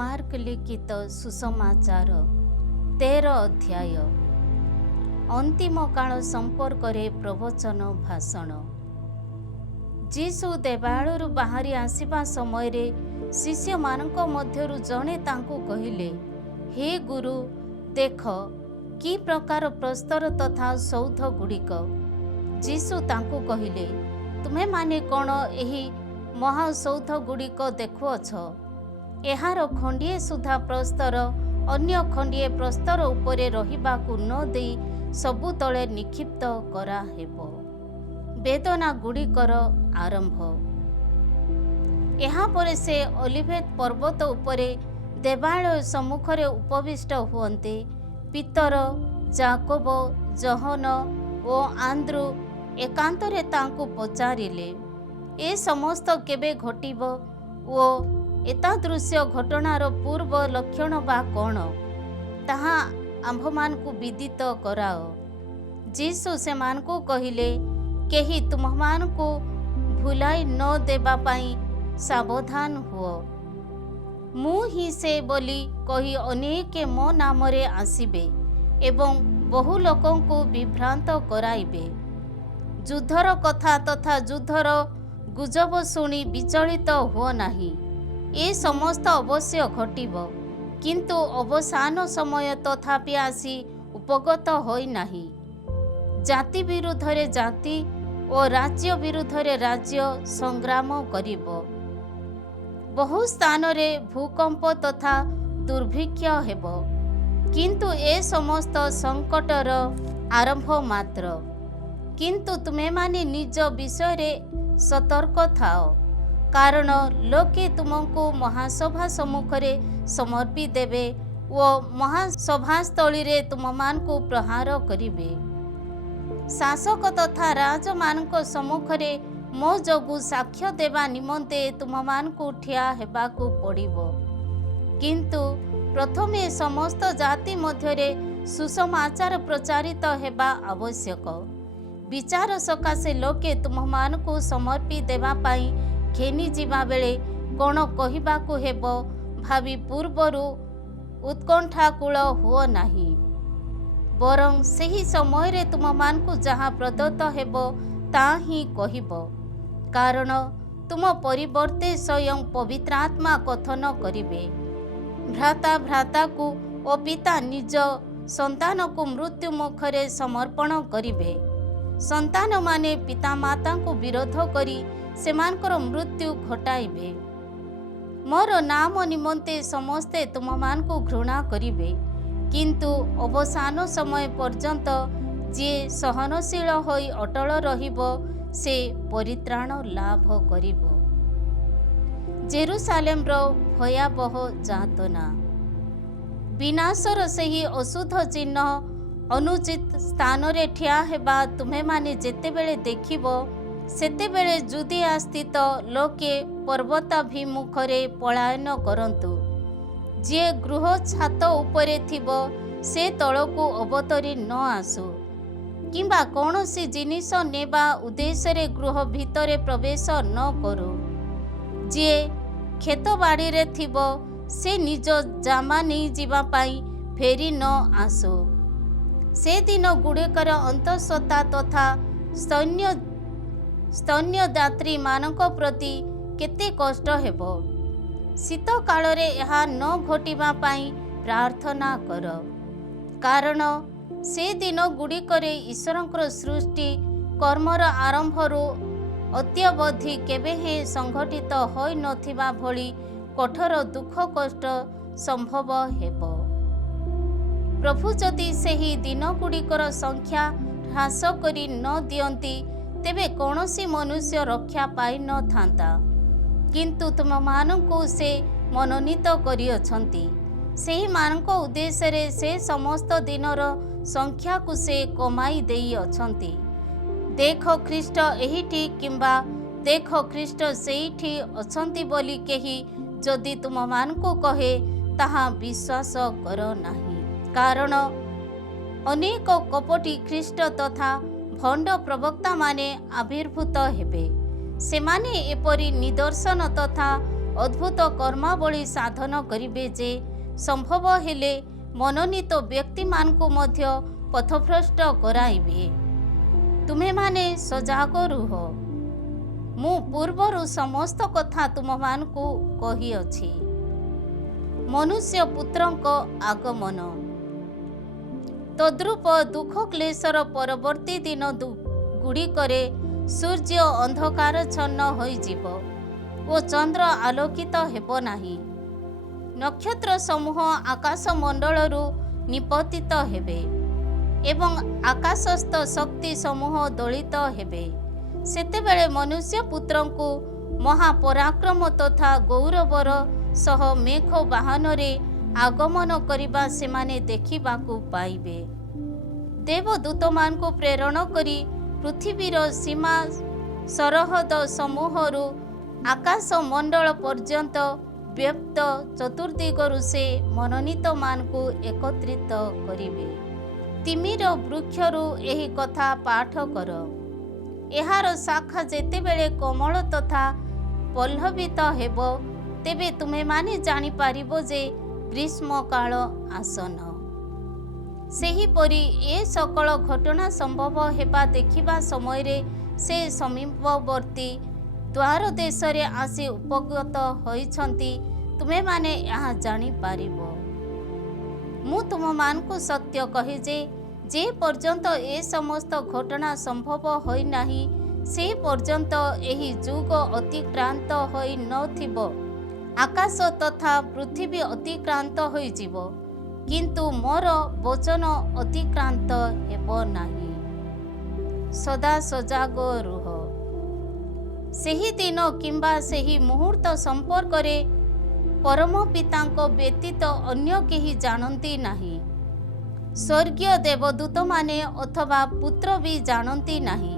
Mark ଲିଖିତ ସୁସମାଚାର 13 ଅଧ୍ୟାୟ। ଅନ୍ତିମ କାଳ ସମ୍ପର୍କରେ ପ୍ରବଚନ ଭାଷଣ। ଯୀଶୁ ଦେବାଳୟରୁ ବାହାରି ଆସିବା ସମୟରେ ଶିଷ୍ୟମାନଙ୍କ ମଧ୍ୟରୁ ଜଣେ ତାଙ୍କୁ କହିଲେ, ହେ ଗୁରୁ, ଦେଖ କି ପ୍ରକାର ପ୍ରସ୍ତର ତଥା ସୌଧ ଗୁଡ଼ିକ। ଯୀଶୁ ତାଙ୍କୁ କହିଲେ, ତୁମେମାନେ କ'ଣ ଏହି ମହାସୌଧ ଗୁଡ଼ିକ ଦେଖୁଅଛ? ଏହାର ଖଣ୍ଡିଏ ସୁଦ୍ଧା ପ୍ରସ୍ତର ଅନ୍ୟ ଖଣ୍ଡିଏ ପ୍ରସ୍ତର ଉପରେ ରହିବାକୁ ନ ଦେଇ ସବୁ ତଳେ ନିକ୍ଷିପ୍ତ କରାହେବ। ବେଦନା ଗୁଡ଼ିକର ଆରମ୍ଭ। ଏହାପରେ ସେ ଅଲିଭେଟ ପର୍ବତ ଉପରେ ଦେବାଳୟ ସମ୍ମୁଖରେ ଉପବିଷ୍ଟ ହୁଅନ୍ତେ ପିତର, ଯାକୋବ, ଜହନ ଓ ଆନ୍ଦ୍ରୁ ଏକାନ୍ତରେ ତାଙ୍କୁ ପଚାରିଲେ, ଏ ସମସ୍ତ କେବେ ଘଟିବ ଓ ଏତାଦୃଶ୍ୟ ଘଟଣାର ପୂର୍ବ ଲକ୍ଷଣ ବା କ'ଣ? ତାହା ଆମ୍ଭମାନଙ୍କୁ ବିଦିତ କରାଅ। ଯୀଶୁ ସେମାନଙ୍କୁ କହିଲେ, କେହି ତୁମମାନଙ୍କୁ ଭୁଲାଇ ନ ଦେବା ପାଇଁ ସାବଧାନ ହୁଅ। ମୁଁ ହିଁ ସେ ବୋଲି କହି ଅନେକେ ମୋ ନାମରେ ଆସିବେ ଏବଂ ବହୁ ଲୋକଙ୍କୁ ବିଭ୍ରାନ୍ତ କରାଇବେ। ଯୁଦ୍ଧର କଥା ତଥା ଯୁଦ୍ଧର ଗୁଜବ ଶୁଣି ବିଚଳିତ ହୁଅ ନାହିଁ। ଏ ସମସ୍ତ ଅବଶ୍ୟ ଘଟିବ, କିନ୍ତୁ ଅବସାନ ସମୟ ତଥାପି ଆସି ଉପଗତ ହୋଇନାହିଁ। ଜାତି ବିରୁଦ୍ଧରେ ଜାତି ଓ ରାଜ୍ୟ ବିରୁଦ୍ଧରେ ରାଜ୍ୟ ସଂଗ୍ରାମ କରିବ। ବହୁ ସ୍ଥାନରେ ଭୂକମ୍ପ ତଥା ଦୁର୍ଭିକ୍ଷ ହେବ, କିନ୍ତୁ ଏ ସମସ୍ତ ସଙ୍କଟର ଆରମ୍ଭ ମାତ୍ର। କିନ୍ତୁ ତୁମେମାନେ ନିଜ ବିଷୟରେ ସତର୍କ ଥାଅ, କାରଣ ଲୋକେ ତୁମକୁ ମହାସଭା ସମ୍ମୁଖରେ ସମର୍ପି ଦେବେ ଓ ମହାସଭାସ୍ଥଳୀରେ ତୁମମାନଙ୍କୁ ପ୍ରହାର କରିବେ। ଶାସକ ତଥା ରାଜମାନଙ୍କ ସମ୍ମୁଖରେ ମୋ ଯୋଗୁଁ ସାକ୍ଷ୍ୟ ଦେବା ନିମନ୍ତେ ତୁମମାନଙ୍କୁ ଠିଆ ହେବାକୁ ପଡ଼ିବ। କିନ୍ତୁ ପ୍ରଥମେ ସମସ୍ତ ଜାତି ମଧ୍ୟରେ ସୁସମାଚାର ପ୍ରଚାରିତ ହେବା ଆବଶ୍ୟକ। ବିଚାର ସକାଶେ ଲୋକେ ତୁମମାନଙ୍କୁ ସମର୍ପି ଦେବା ପାଇଁ ଘେନି ଯିବା ବେଳେ କ'ଣ କହିବାକୁ ହେବ ଭାବି ପୂର୍ବରୁ ଉତ୍କଣ୍ଠାକୁଳ ହୁଅ ନାହିଁ। ବରଂ ସେହି ସମୟରେ ତୁମମାନଙ୍କୁ ଯାହା ପ୍ରଦତ୍ତ ହେବ ତାହା ହିଁ କହିବ, କାରଣ ତୁମ ପରିବର୍ତ୍ତେ ସ୍ୱୟଂ ପବିତ୍ର ଆତ୍ମା କଥନ କରିବେ। ଭ୍ରାତା ଭ୍ରାତାକୁ ଓ ପିତା ନିଜ ସନ୍ତାନକୁ ମୃତ୍ୟୁ ମୁଖରେ ସମର୍ପଣ କରିବେ। ସନ୍ତାନମାନେ ପିତାମାତାଙ୍କୁ ବିରୋଧ କରି ସେମାନଙ୍କର ମୃତ୍ୟୁ ଘଟାଇବେ। ମୋର ନାମ ନିମନ୍ତେ ସମସ୍ତେ ତୁମମାନଙ୍କୁ ଘୃଣା କରିବେ, କିନ୍ତୁ ଅବସାନ ସମୟ ପର୍ଯ୍ୟନ୍ତ ଯିଏ ସହନଶୀଳ ହୋଇ ଅଟଳ ରହିବ ସେ ପରିତ୍ରାଣ ଲାଭ କରିବ। ଜେରୁସାଲେମର ଭୟାବହ ଯାତନା। ବିନାଶର ସେହି ଅଶୁଦ୍ଧ ଚିହ୍ନ ଅନୁଚିତ ସ୍ଥାନରେ ଠିଆ ହେବା ତୁମେମାନେ ଯେତେବେଳେ ଦେଖିବ, ସେତେବେଳେ ଜୁଦିଆ ସ୍ଥିତ ଲୋକେ ପର୍ବତାଭିମୁଖରେ ପଳାୟନ କରନ୍ତୁ। ଯିଏ ଗୃହ ଛାତ ଉପରେ ଥିବ ସେ ତଳକୁ ଅବତରି ନ ଆସୁ, କିମ୍ବା କୌଣସି ଜିନିଷ ନେବା ଉଦ୍ଦେଶ୍ୟରେ ଗୃହ ଭିତରେ ପ୍ରବେଶ ନ କରୁ। ଯିଏ କ୍ଷେତବାଡ଼ିରେ ଥିବ ସେ ନିଜ ଜାମା ନେଇଯିବା ପାଇଁ ଫେରି ନ ଆସୁ। ସେ ଦିନ ଗୁଡ଼ିକର ଅନ୍ତଃସତ୍ତ୍ୱା ତଥା ସ୍ତନ୍ୟଦାତ୍ରୀମାନଙ୍କ ପ୍ରତି କେତେ କଷ୍ଟ ହେବ। ଶୀତ କାଳରେ ଏହା ନ ଘଟିବା ପାଇଁ ପ୍ରାର୍ଥନା କର, କାରଣ ସେ ଦିନ ଗୁଡ଼ିକରେ ଈଶ୍ୱରଙ୍କର ସୃଷ୍ଟି କର୍ମର ଆରମ୍ଭରୁ ଅତ୍ୟବଧି କେବେ ହେଁ ସଂଘଟିତ ହୋଇ ନଥିବା ଭଳି କଠୋର ଦୁଃଖ କଷ୍ଟ ସମ୍ଭବ ହେବ। ପ୍ରଭୁ ଯଦି ସେହି ଦିନଗୁଡ଼ିକର ସଂଖ୍ୟା ହ୍ରାସ କରି ନ ଦିଅନ୍ତି ତେବେ କୌଣସି ମନୁଷ୍ୟ ରକ୍ଷା ପାଇନଥାନ୍ତା। କିନ୍ତୁ ତୁମମାନଙ୍କୁ ସେ ମନୋନୀତ କରିଅଛନ୍ତି। ସେହିମାନଙ୍କ ଉଦ୍ଦେଶ୍ୟରେ ସେ ସମସ୍ତ ଦିନର ସଂଖ୍ୟାକୁ ସେ କମାଇ ଦେଇଅଛନ୍ତି। ଦେଖ ଖ୍ରୀଷ୍ଟ ଏହିଠି କିମ୍ବା ଦେଖ ଖ୍ରୀଷ୍ଟ ସେଇଠି ଅଛନ୍ତି ବୋଲି କେହି ଯଦି ତୁମମାନଙ୍କୁ କହେ ତାହା ବିଶ୍ୱାସ କର ନାହିଁ। କାରଣ ଅନେକ କପଟୀ ଖ୍ରୀଷ୍ଟ ତଥା ଭଣ୍ଡ ପ୍ରବକ୍ତାମାନେ ଆବିର୍ଭୂତ ହେବେ। ସେମାନେ ଏପରି ନିଦର୍ଶନ ତଥା ଅଦ୍ଭୁତ କର୍ମାବଳୀ ସାଧନ କରିବେ ଯେ ସମ୍ଭବ ହେଲେ ମନୋନୀତ ବ୍ୟକ୍ତିମାନଙ୍କୁ ମଧ୍ୟ ପଥଭ୍ରଷ୍ଟ କରାଇବେ। ତୁମେମାନେ ସଜାଗ ରୁହ। ମୁଁ ପୂର୍ବରୁ ସମସ୍ତ କଥା ତୁମମାନଙ୍କୁ କହିଅଛି। ମନୁଷ୍ୟ ପୁତ୍ରଙ୍କ ଆଗମନ ତଦ୍ରୂପ ଦୁଃଖ କ୍ଲେଶର ପରବର୍ତ୍ତୀ ଦିନ ଗୁଡ଼ିକରେ ସୂର୍ଯ୍ୟ ଅନ୍ଧକାରଚ୍ଛନ୍ନ ହୋଇଯିବ ଓ ଚନ୍ଦ୍ର ଆଲୋକିତ ହେବ ନାହିଁ। ନକ୍ଷତ୍ର ସମୂହ ଆକାଶ ମଣ୍ଡଳରୁ ନିପତିତ ହେବେ ଏବଂ ଆକାଶସ୍ଥ ଶକ୍ତି ସମୂହ ଦଳିତ ହେବେ। ସେତେବେଳେ ମନୁଷ୍ୟ ପୁତ୍ରଙ୍କୁ ମହାପରାକ୍ରମ ତଥା ଗୌରବର ସହ ମେଘ ବାହନରେ ଆଗମନ କରିବା ସେମାନେ ଦେଖିବାକୁ ପାଇବେ। ଦେବଦୂତମାନଙ୍କୁ ପ୍ରେରଣ କରି ପୃଥିବୀର ସୀମା ସରହଦ ସମୂହରୁ ଆକାଶ ମଣ୍ଡଳ ପର୍ଯ୍ୟନ୍ତ ବ୍ୟପ୍ତ ଚତୁର୍ଦିଗରୁ ସେ ମନୋନୀତମାନଙ୍କୁ ଏକତ୍ରିତ କରିବେ। ତିମିର ବୃକ୍ଷରୁ ଏହି କଥା ପାଠ କର। ଏହାର ଶାଖା ଯେତେବେଳେ କୋମଳ ତଥା ପଲ୍ଲବିତ ହେବ, ତେବେ ତୁମେମାନେ ଜାଣିପାରିବ ଯେ ଗ୍ରୀଷ୍ମକାଳ ଆସନ୍ନ। ସେହିପରି ଏ ସକଳ ଘଟଣା ସମ୍ଭବ ହେବା ଦେଖିବା ସମୟରେ ସେ ସମୀପବର୍ତ୍ତୀ ଦ୍ୱାର ଦେଶରେ ଆସି ଉପଗତ ହୋଇଛନ୍ତି। ତୁମେମାନେ ଏହା ଜାଣିପାରିବ। ମୁଁ ତୁମମାନଙ୍କୁ ସତ୍ୟ କହେ ଯେ ପର୍ଯ୍ୟନ୍ତ ଏ ସମସ୍ତ ଘଟଣା ସମ୍ଭବ ହୋଇନାହିଁ, ସେ ପର୍ଯ୍ୟନ୍ତ ଏହି ଯୁଗ ଅତିକ୍ରାନ୍ତ ହୋଇନଥିବ। ଆକାଶ ତଥା ପୃଥିବୀ ଅତିକ୍ରାନ୍ତ ହୋଇଯିବ, କିନ୍ତୁ ମୋର ବଚନ ଅତିକ୍ରାନ୍ତ ହେବ ନାହିଁ। ସଦା ସଜାଗ ରୁହ। ସେହି ଦିନ କିମ୍ବା ସେହି ମୁହୂର୍ତ୍ତ ସମ୍ପର୍କରେ ପରମ ପିତାଙ୍କ ବ୍ୟତୀତ ଅନ୍ୟ କେହି ଜାଣନ୍ତି ନାହିଁ। ସ୍ୱର୍ଗୀୟ ଦେବଦୂତମାନେ ଅଥବା ପୁତ୍ର ବି ଜାଣନ୍ତି ନାହିଁ।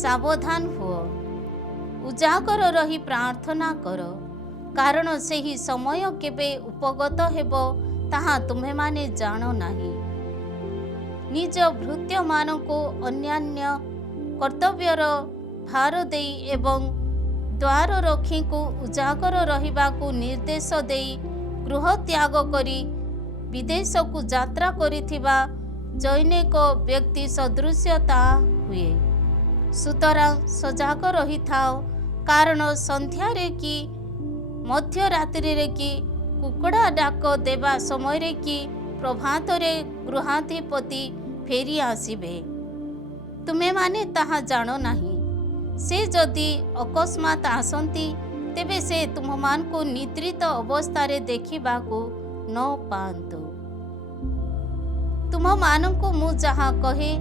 ସାବଧାନ ହୁଅ, ଉଜାଗର ରହି ପ୍ରାର୍ଥନା କର, କାରଣ ସେହି ସମୟ କେବେ ଉପଗତ ହେବ ତାହା ତୁମେମାନେ ଜାଣ ନାହିଁ। ନିଜ ଭୃତ୍ୟମାନଙ୍କୁ ଅନ୍ୟାନ୍ୟ କର୍ତ୍ତବ୍ୟର ଭାର ଦେଇ ଏବଂ ଦ୍ୱାରରକ୍ଷୀଙ୍କୁ ଉଜାଗର ରହିବାକୁ ନିର୍ଦ୍ଦେଶ ଦେଇ ଗୃହ ତ୍ୟାଗ କରି ବିଦେଶକୁ ଯାତ୍ରା କରିଥିବା ଜନୈକ ବ୍ୟକ୍ତି ସଦୃଶ୍ୟ ତାହା ହୁଏ। ସୁତରାଂ ସଜାଗ ରହିଥାଅ, କାରଣ ସନ୍ଧ୍ୟାରେ କି ମଧ୍ୟରାତ୍ରିରେ କି କୁକୁଡ଼ା ଡାକ ଦେବା ସମୟରେ କି ପ୍ରଭାତରେ ଗୃହାଧିପତି ଫେରି ଆସିବେ। ତୁମେମାନେ ତାହା ଜାଣ ନାହିଁ। ସେ ଯଦି ଅକସ୍ମାତ୍ ଆସନ୍ତି, ତେବେ ସେ ତୁମମାନଙ୍କୁ ନିଦ୍ରିତ ଅବସ୍ଥାରେ ଦେଖିବାକୁ ନ ପାଆନ୍ତୁ। ତୁମମାନଙ୍କୁ ମୁଁ ଯାହା କହେ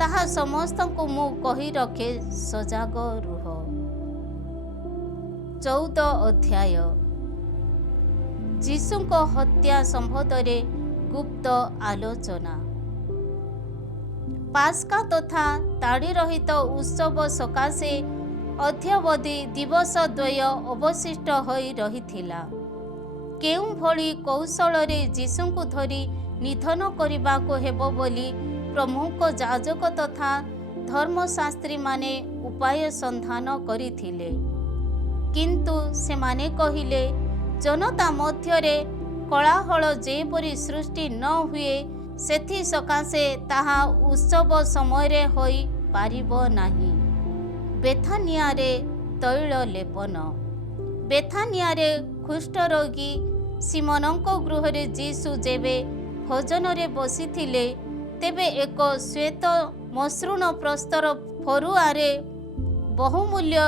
ତାହା ସମସ୍ତଙ୍କୁ ମୁଁ କହି ରଖେ, ସଜାଗ ରୁହ। 14 ଅଧ୍ୟାୟ ଯୀଶୁଙ୍କ ହତ୍ୟା ସମ୍ବନ୍ଧରେ ଗୁପ୍ତ ଆଲୋଚନା। ପାସ୍କା ତଥା ତାଡ଼ି ରହିତ ଉତ୍ସବ ସକାଶେ ଅଦ୍ୟାବଧି ଦିବସ ଦ୍ୱୟ ଅବଶିଷ୍ଟ ହୋଇ ରହିଥିଲା। କେଉଁଭଳି କୌଶଳରେ ଯୀଶୁଙ୍କୁ ଧରି ନିଧନ କରିବାକୁ ହେବ ବୋଲି ପ୍ରମୁଖ ଯାଜକ ତଥା ଧର୍ମଶାସ୍ତ୍ରୀମାନେ ଉପାୟ ସନ୍ଧାନ କରିଥିଲେ। କିନ୍ତୁ ସେମାନେ କହିଲେ, ଜନତା ମଧ୍ୟରେ କୋଳାହଳ ଯେପରି ସୃଷ୍ଟି ନ ହୁଏ, ସେଥିସକାଶେ ତାହା ଉତ୍ସବ ସମୟରେ ହୋଇ ପାରିବ ନାହିଁ। ବେଥାନିଆରେ ତୈଳ ଲେପନ। ବେଥାନିଆରେ କୁଷ୍ଠରୋଗୀ ସିମୋନଙ୍କ ଗୃହରେ ଯୀଶୁ ଯେବେ ଭୋଜନରେ ବସିଥିଲେ, ତେବେ ଏକ ଶ୍ୱେତ ମସୃଣ ପ୍ରସ୍ତର ଫରୁଆରେ ବହୁମୂଲ୍ୟ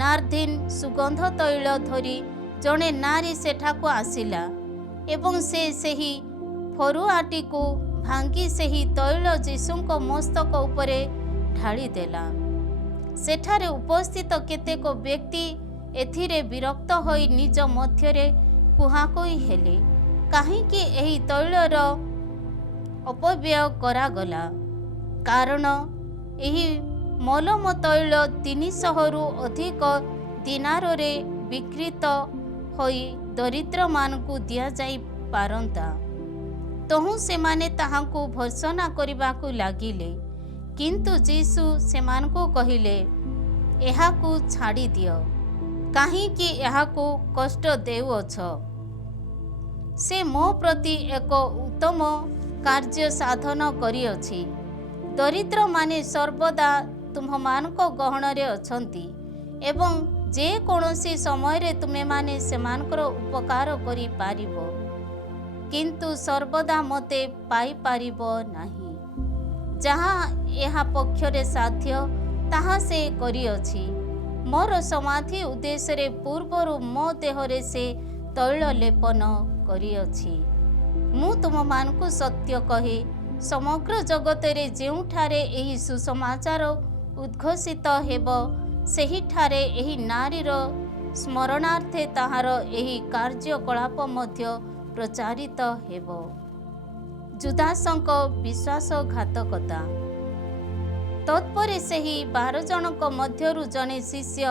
ନାର୍ଦିନ ସୁଗନ୍ଧ ତୈଳ ଧରି ଜଣେ ନାରୀ ସେଠାକୁ ଆସିଲା ଏବଂ ସେ ସେହି ଫରୁଆଟିକୁ ଭାଙ୍ଗି ସେହି ତୈଳ ଯୀଶୁଙ୍କ ମସ୍ତକ ଉପରେ ଢାଳିଦେଲା। ସେଠାରେ ଉପସ୍ଥିତ କେତେକ ବ୍ୟକ୍ତି ଏଥିରେ ବିରକ୍ତ ହୋଇ ନିଜ ମଧ୍ୟରେ କୁହାକୁହି ହେଲେ, କାହିଁକି ଏହି ତୈଳର ଅପବ୍ୟୟ କରାଗଲା? କାରଣ ଏହି ମଲମ ତୈଳ 300ରୁ ଅଧିକ ଦିନାରରେ ବିକ୍ରିତ ହୋଇ ଦରିଦ୍ରମାନଙ୍କୁ ଦିଆଯାଇ ପାରନ୍ତା। ତହୁଁ ସେମାନେ ତାହାଙ୍କୁ ଭର୍ତ୍ସନା କରିବାକୁ ଲାଗିଲେ। କିନ୍ତୁ ଯୀଶୁ ସେମାନଙ୍କୁ କହିଲେ, ଏହାକୁ ଛାଡ଼ିଦିଅ। କାହିଁକି ଏହାକୁ କଷ୍ଟ ଦେଉଅଛ? ସେ ମୋ ପ୍ରତି ଏକ ଉତ୍ତମ କାର୍ଯ୍ୟ ସାଧନ କରିଅଛି। ଦରିଦ୍ରମାନେ ସର୍ବଦା ତୁମମାନଙ୍କ ଗହଣରେ ଅଛନ୍ତି ଏବଂ ଯେକୌଣସି ସମୟରେ ତୁମେମାନେ ସେମାନଙ୍କର ଉପକାର କରିପାରିବ, କିନ୍ତୁ ସର୍ବଦା ମୋତେ ପାଇପାରିବ ନାହିଁ। ଯାହା ଏହା ପକ୍ଷରେ ସାଧ୍ୟ ତାହା ସେ କରିଅଛି। ମୋର ସମାଧି ଉଦ୍ଦେଶ୍ୟରେ ପୂର୍ବରୁ ମୋ ଦେହରେ ସେ ତୈଳ ଲେପନ କରିଅଛି। ମୁଁ ତୁମମାନଙ୍କୁ ସତ୍ୟ କହେ, ସମଗ୍ର ଜଗତରେ ଯେଉଁଠାରେ ଏହି ସୁସମାଚାର ଉଦ୍ଘୋଷିତ ହେବ, ସେହିଠାରେ ଏହି ନାରୀର ସ୍ମରଣାର୍ଥେ ତାହାର ଏହି କାର୍ଯ୍ୟକଳାପ ମଧ୍ୟ ପ୍ରଚାରିତ ହେବ। ଜୁଦାସଙ୍କ ବିଶ୍ୱାସଘାତକତା। ତତ୍ପରେ ସେହି 12 ଜଣଙ୍କ ମଧ୍ୟରୁ ଜଣେ ଶିଷ୍ୟ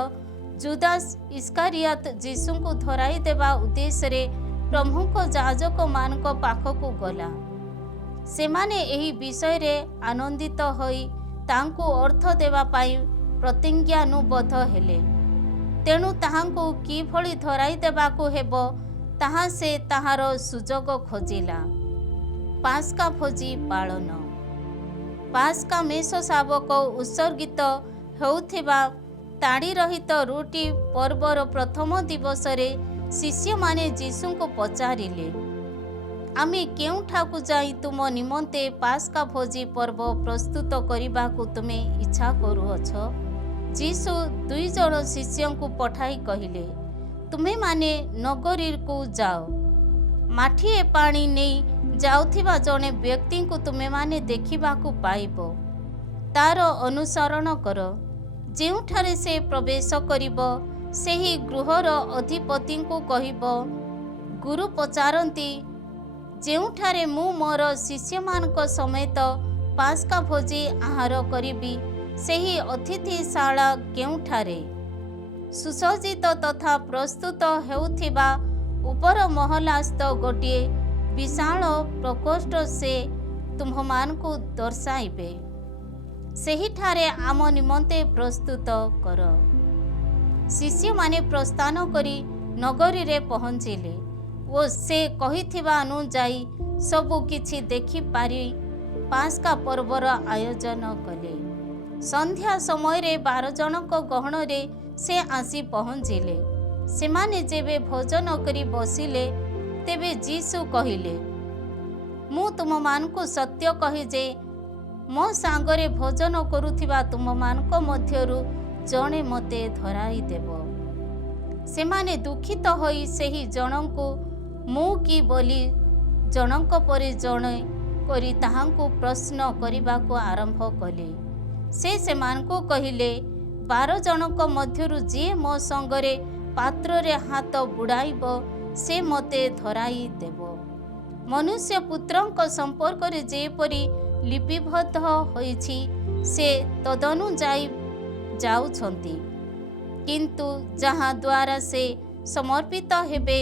ଜୁଦାସ ଇସ୍କାରିୟତ ଯୀଶୁଙ୍କୁ ଧରାଇ ଦେବା ଉଦ୍ଦେଶ୍ୟରେ ପ୍ରମୁଖ ଯାଜକମାନଙ୍କ ପାଖକୁ ଗଲା। ସେମାନେ ଏହି ବିଷୟରେ ଆନନ୍ଦିତ ହୋଇ ତାଙ୍କୁ ଅର୍ଥ ଦେବା ପାଇଁ ପ୍ରତିଜ୍ଞାନୁବଦ୍ଧ ହେଲେ। ତେଣୁ ତାହାଙ୍କୁ କିଭଳି ଧରାଇ ଦେବାକୁ ହେବ ତାହା ସେ ତାହାର ସୁଯୋଗ ଖୋଜିଲା। ପାସ୍କା ଭୋଜି ପାଳନ। ପାସ୍କା ମେଷ ଶାବକ ଉତ୍ସର୍ଗିତ ହେଉଥିବା ତାଡ଼ିରହିତ ରୁଟି ପର୍ବର ପ୍ରଥମ ଦିବସରେ ଶିଷ୍ୟମାନେ ଯୀଶୁଙ୍କୁ ପଚାରିଲେ, ଆମେ କେଉଁଠାକୁ ଯାଇ ତୁମ ନିମନ୍ତେ ପାସ୍କା ଭୋଜି ପର୍ବ ପ୍ରସ୍ତୁତ କରିବାକୁ ତୁମେ ଇଚ୍ଛା କରୁଅଛ? ଯୀଶୁ 2 ଜଣ ଶିଷ୍ୟଙ୍କୁ ପଠାଇ କହିଲେ, ତୁମେମାନେ ନଗରୀକୁ ଯାଅ। ମାଠିଏ ପାଣି ନେଇ ଯାଉଥିବା ଜଣେ ବ୍ୟକ୍ତିଙ୍କୁ ତୁମେମାନେ ଦେଖିବାକୁ ପାଇବ। ତାର ଅନୁସରଣ କର। ଯେଉଁଠାରେ ସେ ପ୍ରବେଶ କରିବ, ସେହି ଗୃହର ଅଧିପତିଙ୍କୁ କହିବ, ଗୁରୁ ପଚାରନ୍ତି, ଯେଉଁଠାରେ ମୁଁ ମୋର ଶିଷ୍ୟମାନଙ୍କ ସମେତ ପାସ୍କା ଭୋଜି ଆହାର କରିବି, ସେହି ଅତିଥିଶାଳା କେଉଁଠାରେ? ସୁସଜ୍ଜିତ ତଥା ପ୍ରସ୍ତୁତ ହେଉଥିବା ଉପର ମହଲାସ୍ଥ ଗୋଟିଏ ବିଶାଳ ପ୍ରକୋଷ୍ଠ ସେ ତୁମ୍ଭମାନଙ୍କୁ ଦର୍ଶାଇବେ। ସେହିଠାରେ ଆମ ନିମନ୍ତେ ପ୍ରସ୍ତୁତ କର। ଶିଷ୍ୟମାନେ ପ୍ରସ୍ଥାନ କରି ନଗରୀରେ ପହଞ୍ଚିଲେ ଓ ସେ କହିଥିବା ଅନୁଯାୟୀ ସବୁ କିଛି ଦେଖିପାରି ପାସ୍କା ପର୍ବର ଆୟୋଜନ କଲେ। ସନ୍ଧ୍ୟା ସମୟରେ 12 ଜଣଙ୍କ ଗହଣରେ ସେ ଆସି ପହଞ୍ଚିଲେ। ସେମାନେ ଯେବେ ଭୋଜନ କରି ବସିଲେ, ତେବେ ଯୀଶୁ କହିଲେ, ମୁଁ ତୁମମାନଙ୍କୁ ସତ୍ୟ କହେ ଯେ ମୋ ସାଙ୍ଗରେ ଭୋଜନ କରୁଥିବା ତୁମମାନଙ୍କ ମଧ୍ୟରୁ ଜଣେ ମୋତେ ଧରାଇ ଦେବ। ସେମାନେ ଦୁଃଖିତ ହୋଇ ସେହି ଜଣଙ୍କୁ ମୁଁ କି ବୋଲି ଜଣଙ୍କ ପରେ ଜଣେ କରି ତାହାଙ୍କୁ ପ୍ରଶ୍ନ କରିବାକୁ ଆରମ୍ଭ କଲେ। ସେ ସେମାନଙ୍କୁ କହିଲେ, 12 ଜଣଙ୍କ ମଧ୍ୟରୁ ଯିଏ ମୋ ସଙ୍ଗରେ ପାତ୍ରରେ ହାତ ବୁଡ଼ାଇବ, ସେ ମୋତେ ଧରାଇ ଦେବ। ମନୁଷ୍ୟ ପୁତ୍ରଙ୍କ ସମ୍ପର୍କରେ ଯେପରି ଲିପିବଦ୍ଧ ହୋଇଛି, ସେ ତଦନୁଯାୟୀ ଯାଉଛନ୍ତି। କିନ୍ତୁ ଯାହାଦ୍ୱାରା ସେ ସମର୍ପିତ ହେବେ,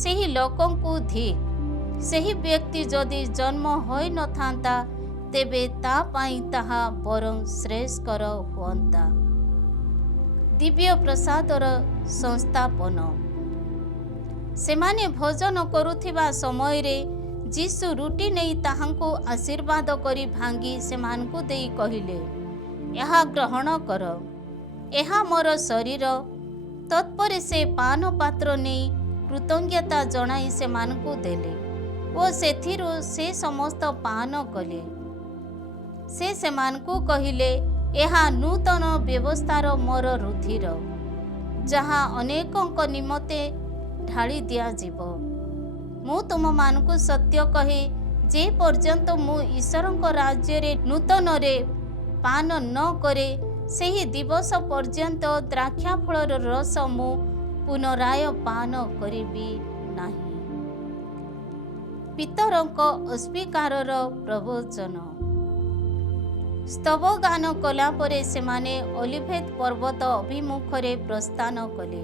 ସେହି ଲୋକଙ୍କୁ ଧିକ୍। ସେହି ବ୍ୟକ୍ତି ଯଦି ଜନ୍ମ ହୋଇନଥାନ୍ତା, ତେବେ ତା ପାଇଁ ତାହା ବରଂ ଶ୍ରେୟସ୍କର ହୁଅନ୍ତା। ଦିବ୍ୟ ପ୍ରସାଦର ସଂସ୍ଥାପନ। ସେମାନେ ଭୋଜନ କରୁଥିବା ସମୟରେ ଯୀଶୁ ରୁଟି ନେଇ ତାହାଙ୍କୁ ଆଶୀର୍ବାଦ କରି ଭାଙ୍ଗି ସେମାନଙ୍କୁ ଦେଇ କହିଲେ, ଏହା ଗ୍ରହଣ କର, ଏହା ମୋର ଶରୀର। ତତ୍ପରେ ସେ ପାନ ପାତ୍ର ନେଇ କୃତଜ୍ଞତା ଜଣାଇ ସେମାନଙ୍କୁ ଦେଲେ ଓ ସେଥିରୁ ସେ ସମସ୍ତ ପାନ କଲେ। ସେ ସେମାନଙ୍କୁ କହିଲେ, ଏହା ନୂତନ ବ୍ୟବସ୍ଥାର ମୋର ରୁଧିର, ଯାହା ଅନେକଙ୍କ ନିମନ୍ତେ ଢାଳି ଦିଆଯିବ। ମୁଁ ତୁମମାନଙ୍କୁ ସତ୍ୟ କହେ, ଯେ ପର୍ଯ୍ୟନ୍ତ ମୁଁ ଈଶ୍ୱରଙ୍କ ରାଜ୍ୟରେ ନୂତନରେ ପାନ ନ କରେ, ସେହି ଦିବସ ପର୍ଯ୍ୟନ୍ତ ଦ୍ରାକ୍ଷାଫଳର ରସ ମୁଁ ପୁନରାୟ ପାନ କରିବି ନାହିଁ। ପିତରଙ୍କ ଅସ୍ୱୀକାରର ପ୍ରବଚନ। ସ୍ତବଗାନ କଲାପରେ ସେମାନେ ଅଲିଭେତ ପର୍ବତ ଅଭିମୁଖରେ ପ୍ରସ୍ଥାନ କଲେ।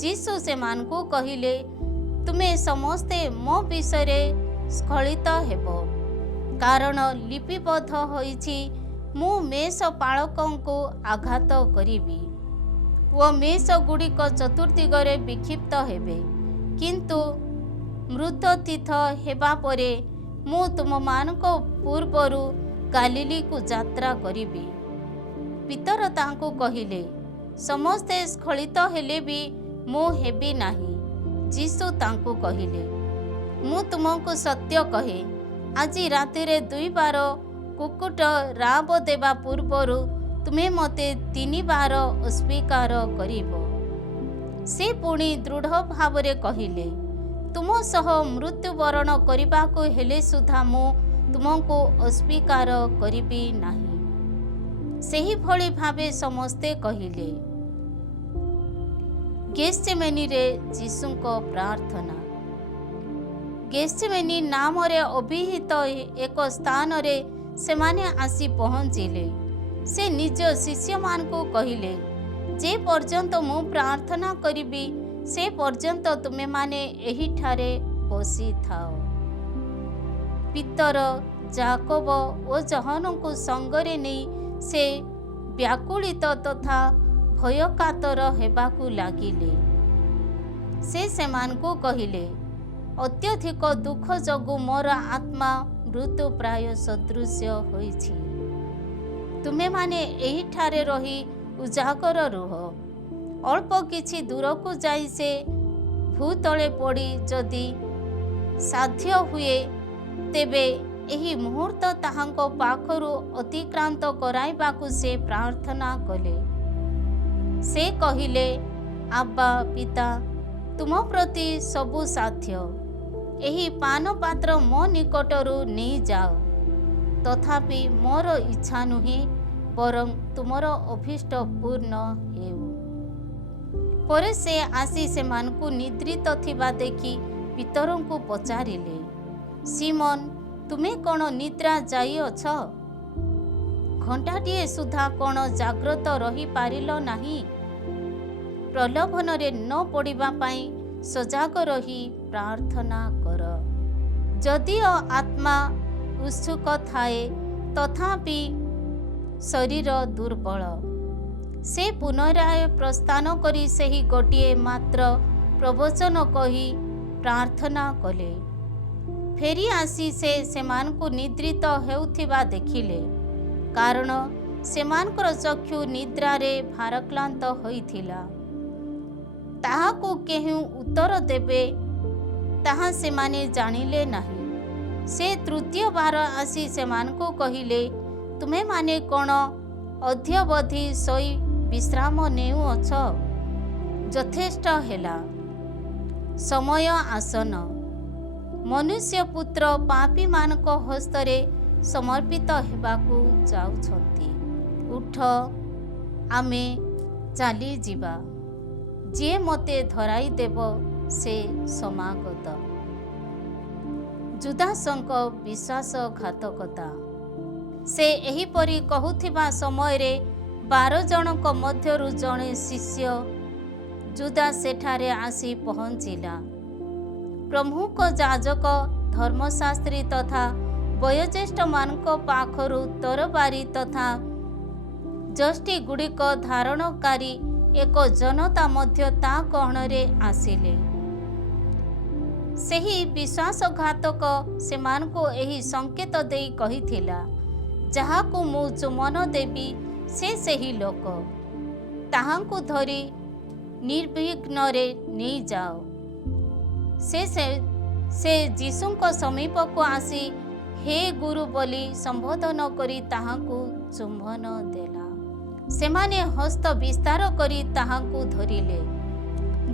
ଯୀଶୁ ସେମାନଙ୍କୁ କହିଲେ, ତୁମେ ସମସ୍ତେ ମୋ ବିଷୟରେ ସ୍ଖଳିତ ହେବ, କାରଣ ଲିପିବଦ୍ଧ ହୋଇଛି, ମୁଁ ମେଷପାଳକଙ୍କୁ ଆଘାତ କରିବି ଓ ମେଷଗୁଡ଼ିକ ଚତୁର୍ଦିଗରେ ବିକ୍ଷିପ୍ତ ହେବେ। କିନ୍ତୁ ମୃତ୍ୟୁତୀର୍ଥ ହେବା ପରେ ମୁଁ ତୁମମାନଙ୍କ ପୂର୍ବରୁ ଗାଲିଲୀକୁ ଯାତ୍ରା କରିବି। ପିତର ତାଙ୍କୁ କହିଲେ, ସମସ୍ତେ ସ୍ଖଳିତ ହେଲେ ବି ମୁଁ ହେବି ନାହିଁ। ଯୀଶୁ ତାଙ୍କୁ କହିଲେ, ମୁଁ ତୁମକୁ ସତ୍ୟ କହେ, ଆଜି ରାତିରେ 2 ବାର କୁକୁଟ ରାବ ଦେବା ପୂର୍ବରୁ ତୁମେ ମୋତେ 3 ବାର ଅସ୍ୱୀକାର କରିବ। ସେ ପୁଣି ଦୃଢ଼ ଭାବରେ କହିଲେ, ତୁମ ସହ ମୃତ୍ୟୁବରଣ କରିବାକୁ ହେଲେ ସୁଦ୍ଧା ମୁଁ ତୁମକୁ ଅସ୍ୱୀକାର କରିବି ନାହିଁ। ସେହିଭଳି ଭାବେ ସମସ୍ତେ କହିଲେ। ଗେତ୍ସେମନୀରେ ଯୀଶୁଙ୍କ ପ୍ରାର୍ଥନା। ଗେତ୍ସେମନୀ ନାମରେ ଅଭିହିତ ଏକ ସ୍ଥାନରେ ସେମାନେ ଆସି ପହଞ୍ଚିଲେ। ସେ ନିଜ ଶିଷ୍ୟମାନଙ୍କୁ କହିଲେ, ଯେ ପର୍ଯ୍ୟନ୍ତ ମୁଁ ପ୍ରାର୍ଥନା କରିବି ସେ ପର୍ଯ୍ୟନ୍ତ ତୁମେମାନେ ଏହିଠାରେ ବସିଥାଅ। ପିତର, ଯାକୋବ ଓ ଜହନଙ୍କୁ ସଙ୍ଗରେ ନେଇ ସେ ବ୍ୟାକୁଳିତ ତଥା ଭୟକାତର ହେବାକୁ ଲାଗିଲେ। ସେ ସେମାନଙ୍କୁ କହିଲେ, ଅତ୍ୟଧିକ ଦୁଃଖ ଯୋଗୁଁ ମୋର ଆତ୍ମା ମୃତ୍ୟୁ ପ୍ରାୟ ସଦୃଶ୍ୟ ହୋଇଛି। ତୁମେମାନେ ଏହିଠାରେ ରହି ଉଜାଗର ରୁହ। ଅଳ୍ପ କିଛି ଦୂରକୁ ଯାଇ ସେ ଭୂତଳେ ପଡ଼ି ଯଦି ସାଧ୍ୟ ହୁଏ ତେବେ ଏହି ମୁହୂର୍ତ୍ତ ତାହାଙ୍କ ପାଖରୁ ଅତିକ୍ରାନ୍ତ କରାଇବାକୁ ସେ ପ୍ରାର୍ଥନା କଲେ। ସେ କହିଲେ, ଆବା ପିତା, ତୁମ ପ୍ରତି ସବୁ ସାଧ୍ୟ। ଏହି ପାନ ପାତ୍ର ମୋ ନିକଟରୁ ନେଇଯାଅ। ତଥାପି ମୋର ଇଚ୍ଛା ନୁହେଁ, ବରଂ ତୁମର ଅଭୀଷ୍ଟ ପୂର୍ଣ୍ଣ ହେଉ। ପରେ ସେ ଆସି ସେମାନଙ୍କୁ ନିଦ୍ରିତ ଥିବା ଦେଖି ପିତରଙ୍କୁ ପଚାରିଲେ, ସିମୋନ, ତୁମେ କ'ଣ ନିଦ୍ରା ଯାଇଅଛ? ଘଣ୍ଟାଟିଏ ସୁଦ୍ଧା କ'ଣ ଜାଗ୍ରତ ରହିପାରିଲ ନାହିଁ? ପ୍ରଲୋଭନରେ ନ ପଡ଼ିବା ପାଇଁ ସଜାଗ ରହି ପ୍ରାର୍ଥନା କର। ଯଦିଓ ଆତ୍ମା ଉତ୍ସୁକ ଥାଏ ତଥାପି ଶରୀର ଦୁର୍ବଳ। ସେ ପୁନରାୟ ପ୍ରସ୍ଥାନ କରି ସେହି ଗୋଟିଏ ମାତ୍ର ପ୍ରବଚନ କହି ପ୍ରାର୍ଥନା କଲେ। ଫେରି ଆସି ସେ ସେମାନଙ୍କୁ ନିଦ୍ରିତ ହେଉଥିବା ଦେଖିଲେ, କାରଣ ସେମାନଙ୍କର ଚକ୍ଷୁ ନିଦ୍ରାରେ ଭାରାକ୍ରାନ୍ତ ହୋଇଥିଲା। ତାହାକୁ କେଉଁ ଉତ୍ତର ଦେବେ ତାହା ସେମାନେ ଜାଣିଲେ ନାହିଁ। ସେ ତୃତୀୟ ବାର ଆସି ସେମାନଙ୍କୁ କହିଲେ, ତୁମେମାନେ କ'ଣ ଅଦ୍ୟାବଧି ଶୋଇ ବିଶ୍ରାମ ନେଉଅଛ? ଯଥେଷ୍ଟ ହେଲା, ସମୟ ଆସନ୍ନ। ମନୁଷ୍ୟପୁତ୍ର ପାପୀମାନଙ୍କ ହସ୍ତରେ ସମର୍ପିତ ହେବାକୁ ଯାଉଛନ୍ତି। ଉଠ, ଆମେ ଚାଲିଯିବା। ଯିଏ ମୋତେ ଧରାଇଦେବ ସେ ସମାଗତ। ଜୁଦାସଙ୍କ ବିଶ୍ୱାସଘାତକତା। ସେ ଏହିପରି କହୁଥିବା ସମୟରେ 12 ଜଣଙ୍କ ମଧ୍ୟରୁ ଜଣେ ଶିଷ୍ୟ ଜୁଦାସ ସେଠାରେ ଆସି ପହଞ୍ଚିଲା। ପ୍ରମୁଖ ଯାଜକ, ଧର୍ମଶାସ୍ତ୍ରୀ ତଥା ବୟୋଜ୍ୟେଷ୍ଠମାନଙ୍କ ପାଖରୁ ତରବାରୀ ତଥା ଯଷ୍ଟିଗୁଡ଼ିକ ଧାରଣକାରୀ ଏକ ଜନତା ମଧ୍ୟ ତା ଗହଣରେ ଆସିଲେ। ସେହି ବିଶ୍ୱାସଘାତକ ସେମାନଙ୍କୁ ଏହି ସଙ୍କେତ ଦେଇ କହିଥିଲା, ଯାହାକୁ ମୁଁ ଚୁମ୍ବନ ଦେବି ସେ ସେହି ଲୋକ। ତାହାଙ୍କୁ ଧରି ନିର୍ବିଘ୍ନରେ ନେଇଯାଅ। ସେ ଯୀଶୁଙ୍କ ସମୀପକୁ ଆସି ହେ ଗୁରୁ ବୋଲି ସମ୍ବୋଧନ କରି ତାହାଙ୍କୁ ଚୁମ୍ବନ ଦେଲା। ସେମାନେ ହସ୍ତ ବିସ୍ତାର କରି ତାହାଙ୍କୁ ଧରିଲେ।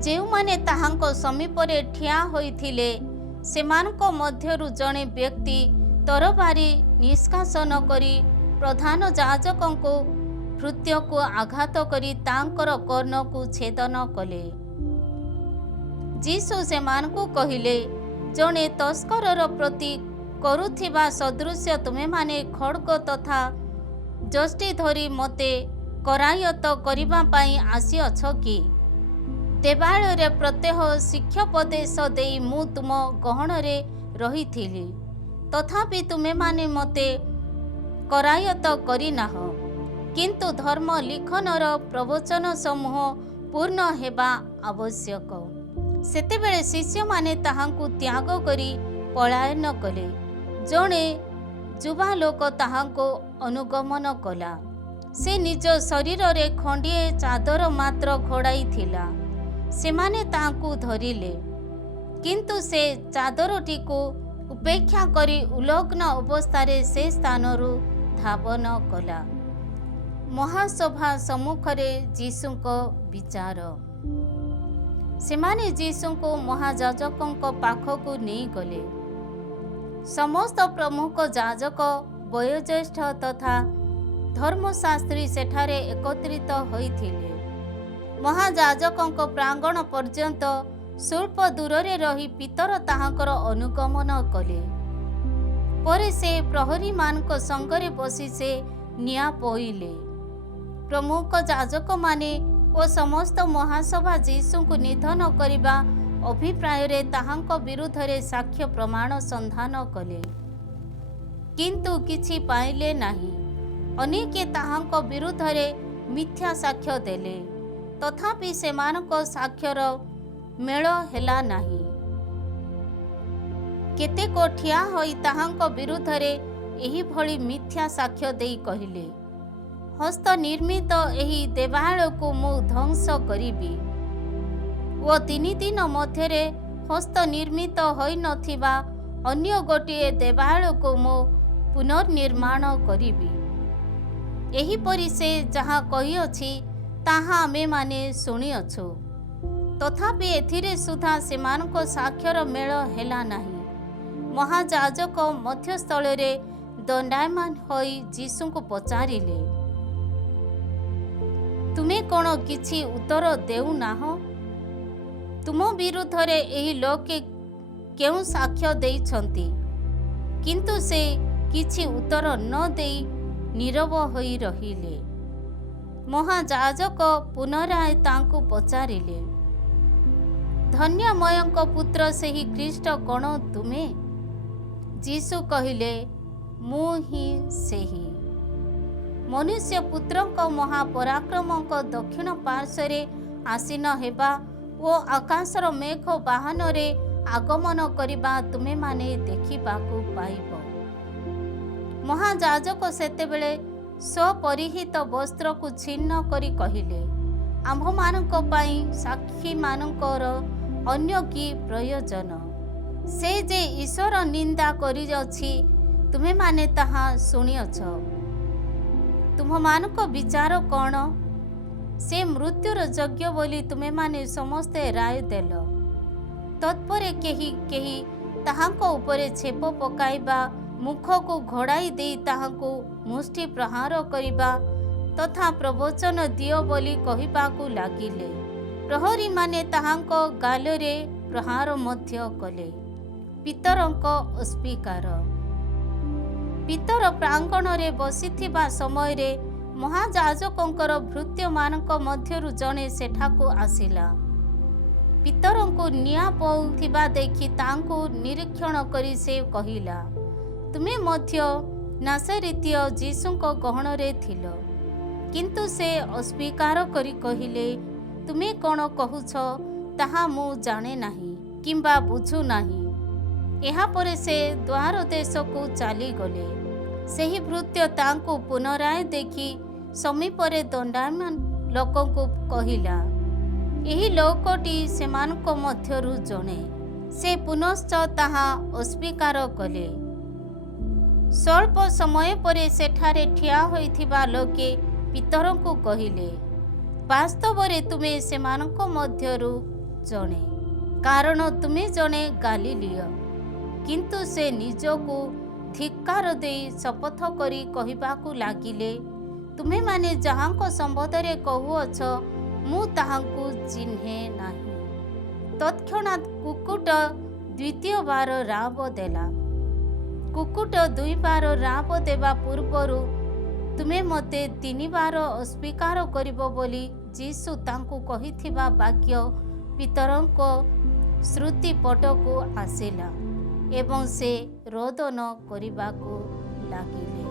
ଯେଉଁମାନେ ତାହାଙ୍କ ସମୀପରେ ଠିଆ ହୋଇଥିଲେ ସେମାନଙ୍କ ମଧ୍ୟରୁ ଜଣେ ବ୍ୟକ୍ତି ତରବାରୀ ନିଷ୍କାସନ କରି ପ୍ରଧାନ ଯାଜକଙ୍କୁ ଭୃତ୍ୟକୁ ଆଘାତ କରି ତାଙ୍କର କର୍ଣ୍ଣକୁ ଛେଦନ କଲେ। ଯୀଶୁ ସେମାନଙ୍କୁ କହିଲେ, ଜଣେ ତସ୍କରର ପ୍ରତି କରୁଥିବା ସଦୃଶ୍ୟ ତୁମେମାନେ ଖଡ୍ଗ ତଥା ଯଷ୍ଟି ଧରି ମୋତେ କରାୟତ୍ତ କରିବା ପାଇଁ ଆସିଅଛ କି? ଦେବାଳୟରେ ପ୍ରତ୍ୟହ ଶିକ୍ଷୋପଦେଶ ଦେଇ ମୁଁ ତୁମ ଗହଣରେ ରହିଥିଲି, ତଥାପି ତୁମେମାନେ ମୋତେ କରାୟତ୍ତ କରିନାହ। କିନ୍ତୁ ଧର୍ମ ଲିଖନର ପ୍ରବଚନ ସମୂହ ପୂର୍ଣ୍ଣ ହେବା ଆବଶ୍ୟକ। ସେତେବେଳେ ଶିଷ୍ୟମାନେ ତାହାଙ୍କୁ ତ୍ୟାଗ କରି ପଳାୟନ କଲେ। ଜଣେ ଯୁବା ଲୋକ ତାହାଙ୍କୁ ଅନୁଗମନ କଲା। ସେ ନିଜ ଶରୀରରେ ଖଣ୍ଡିଏ ଚାଦର ମାତ୍ର ଘୋଡ଼ାଇଥିଲା। ସେମାନେ ତାହାଙ୍କୁ ଧରିଲେ, କିନ୍ତୁ ସେ ଚାଦରଟିକୁ ଉପେକ୍ଷା କରି ଉଲଗ୍ନ ଅବସ୍ଥାରେ ସେ ସ୍ଥାନରୁ ଧାବନ କଲା। ମହାସଭା ସମ୍ମୁଖରେ ଯୀଶୁଙ୍କ ବିଚାର। ସେମାନେ ଯୀଶୁଙ୍କୁ ମହାଯାଜକଙ୍କ ପାଖକୁ ନେଇଗଲେ। ସମସ୍ତ ପ୍ରମୁଖ ଯାଜକ, ବୟୋଜ୍ୟେଷ୍ଠ ତଥା ଧର୍ମଶାସ୍ତ୍ରୀ ସେଠାରେ ଏକତ୍ରିତ ହୋଇଥିଲେ। ମହାଯାଜକଙ୍କ ପ୍ରାଙ୍ଗଣ ପର୍ଯ୍ୟନ୍ତ ସ୍ୱଳ୍ପ ଦୂରରେ ରହି ପିତର ତାହାଙ୍କର ଅନୁଗମନ କଲେ। ପରେ ସେ ପ୍ରହରୀମାନଙ୍କ ସଙ୍ଗରେ ବସି ସେ ନିଆଁ ପୋଇଲେ। ପ୍ରମୁଖ ଯାଜକମାନେ ଓ ସମସ୍ତ ମହାସଭା ଯୀଶୁଙ୍କୁ ନିଧନ କରିବା ଅଭିପ୍ରାୟରେ ତାହାଙ୍କ ବିରୁଦ୍ଧରେ ସାକ୍ଷ୍ୟ ପ୍ରମାଣ ସନ୍ଧାନ କଲେ, କିନ୍ତୁ କିଛି ପାଇଲେ ନାହିଁ। ଅନେକେ ତାହାଙ୍କ ବିରୁଦ୍ଧରେ ମିଥ୍ୟା ସାକ୍ଷ୍ୟ ଦେଲେ, ତଥାପି ସେମାନଙ୍କ ସାକ୍ଷ୍ୟର ମେଳ ହେଲା ନାହିଁ। କେତେକ ଠିଆ ହୋଇ ତାହାଙ୍କ ବିରୁଦ୍ଧରେ ଏହିଭଳି ମିଥ୍ୟା ସାକ୍ଷ୍ୟ ଦେଇ କହିଲେ, ହସ୍ତ ନିର୍ମିତ ଏହି ଦେବାଳୟକୁ ମୁଁ ଧ୍ୱଂସ କରିବି ଓ 3 ଦିନ ମଧ୍ୟରେ ହସ୍ତ ନିର୍ମିତ ହୋଇନଥିବା ଅନ୍ୟ ଗୋଟିଏ ଦେବାଳୟକୁ ମୁଁ ପୁନର୍ନିର୍ମାଣ କରିବି। ଏହିପରି ସେ ଯାହା କହିଅଛି ତାହା ଆମେମାନେ ଶୁଣିଅଛୁ। ତଥାପି ଏଥିରେ ସୁଦ୍ଧା ସେମାନଙ୍କ ସାକ୍ଷ୍ୟର ମେଳ ହେଲା ନାହିଁ। ମହାଯାଜକ ମଧ୍ୟସ୍ଥଳରେ ଦଣ୍ଡାୟମାନ ହୋଇ ଯୀଶୁଙ୍କୁ ପଚାରିଲେ, ତୁମେ କ'ଣ କିଛି ଉତ୍ତର ଦେଉନାହଁ? ତୁମ ବିରୁଦ୍ଧରେ ଏହି ଲୋକେ କେଉଁ ସାକ୍ଷ୍ୟ ଦେଇଛନ୍ତି? କିନ୍ତୁ ସେ କିଛି ଉତ୍ତର ନ ଦେଇ ନୀରବ ହୋଇ ରହିଲେ। ମହାଯାଜକ ପୁନରାୟ ତାଙ୍କୁ ପଚାରିଲେ, ଧନ୍ୟମୟଙ୍କ ପୁତ୍ର ସେହି ଖ୍ରୀଷ୍ଟ କ'ଣ ତୁମେ? ଯୀଶୁ କହିଲେ, ମୁଁ ହିଁ ସେହି। ମନୁଷ୍ୟପୁତ୍ରଙ୍କ ମହାପରାକ୍ରମଙ୍କ ଦକ୍ଷିଣ ପାର୍ଶ୍ୱରେ ଆସୀନ ହେବା ଓ ଆକାଶର ମେଘ ବାହନରେ ଆଗମନ କରିବା ତୁମେମାନେ ଦେଖିବାକୁ ପାଇବ। ମହାଯାଜକ ସେତେବେଳେ ସ୍ୱପରିହିତ ବସ୍ତ୍ରକୁ ଛିନ୍ନ କରି କହିଲେ, ଆମ୍ଭମାନଙ୍କ ପାଇଁ ସାକ୍ଷୀମାନଙ୍କର ଅନ୍ୟ କି ପ୍ରୟୋଜନ? ସେ ଯେ ଈଶ୍ୱର ନିନ୍ଦା କରିଅଛି ତୁମେମାନେ ତାହା ଶୁଣିଅଛ। ତୁମମାନଙ୍କ ବିଚାର କ'ଣ? ସେ ମୃତ୍ୟୁର ଯୋଗ୍ୟ ବୋଲି ତୁମେମାନେ ସମସ୍ତେ ରାୟ ଦେଲ। ତତ୍ପରେ କେହି କେହି ତାହାଙ୍କ ଉପରେ ଛେପ ପକାଇବା, ମୁଖକୁ ଘୋଡ଼ାଇ ଦେଇ ତାହାଙ୍କୁ ମୁଷ୍ଟି ପ୍ରହାର କରିବା ତଥା ପ୍ରବଚନ ଦିଅ ବୋଲି କହିବାକୁ ଲାଗିଲେ। ପ୍ରହରୀମାନେ ତାହାଙ୍କ ଗାଲରେ ପ୍ରହାର ମଧ୍ୟ କଲେ। ପିତରଙ୍କ ଅସ୍ୱୀକାର। ପିତର ପ୍ରାଙ୍ଗଣରେ ବସିଥିବା ସମୟରେ ମହାଯାଜକଙ୍କର ଭୃତ୍ୟମାନଙ୍କ ମଧ୍ୟରୁ ଜଣେ ସେଠାକୁ ଆସିଲା। ପିତରଙ୍କୁ ନିଆଁ ପୋଉଥିବା ଦେଖି ତାଙ୍କୁ ନିରୀକ୍ଷଣ କରି ସେ କହିଲା, ତୁମେ ମଧ୍ୟ ନାସରୀତୀୟ ଯୀଶୁଙ୍କ ଗହଣରେ ଥିଲ। କିନ୍ତୁ ସେ ଅସ୍ୱୀକାର କରି କହିଲେ, ତୁମେ କ'ଣ କହୁଛ ତାହା ମୁଁ ଜାଣେ ନାହିଁ କିମ୍ବା ବୁଝୁନାହିଁ। ଏହାପରେ ସେ ଦ୍ୱାର ଦେଶକୁ ଚାଲିଗଲେ। ସେହି ଭୃତ୍ୟ ତାଙ୍କୁ ପୁନରାୟ ଦେଖି ସମୀପରେ ଦଣ୍ଡାୟମାନ ଲୋକଙ୍କୁ କହିଲା, ଏହି ଲୋକଟି ସେମାନଙ୍କ ମଧ୍ୟରୁ ଜଣେ। ସେ ପୁନଶ୍ଚ ତାହା ଅସ୍ୱୀକାର କଲେ। ସ୍ୱଳ୍ପ ସମୟ ପରେ ସେଠାରେ ଠିଆ ହୋଇଥିବା ଲୋକେ ପିତରଙ୍କୁ କହିଲେ, ବାସ୍ତବରେ ତୁମେ ସେମାନଙ୍କ ମଧ୍ୟରୁ ଜଣେ, କାରଣ ତୁମେ ଜଣେ ଗାଲିଲୀୟ। କିନ୍ତୁ ସେ ନିଜକୁ ଧିକ୍କାର ଦେଇ ଶପଥ କରି କହିବାକୁ ଲାଗିଲେ, ତୁମେମାନେ ଯାହାଙ୍କ ସମ୍ବନ୍ଧରେ କହୁଅଛ ମୁଁ ତାହାଙ୍କୁ ଚିହ୍ନେ ନାହିଁ। ତତ୍କ୍ଷଣାତ୍ କୁକୁଟ ଦ୍ୱିତୀୟ ବାର ରାବ ଦେଲା। କୁକୁଟ 2 ବାର ରାବ ଦେବା ପୂର୍ବରୁ ତୁମେ ମୋତେ 3 ବାର ଅସ୍ୱୀକାର କରିବ ବୋଲି ଯୀଶୁ ତାଙ୍କୁ କହିଥିବା ବାକ୍ୟ ପିତରଙ୍କ ଶ୍ରୁତି ପଟକୁ ଆସିଲା ଏବଂ ସେ ରୋଦନ କରିବାକୁ ଲାଗିଲେ।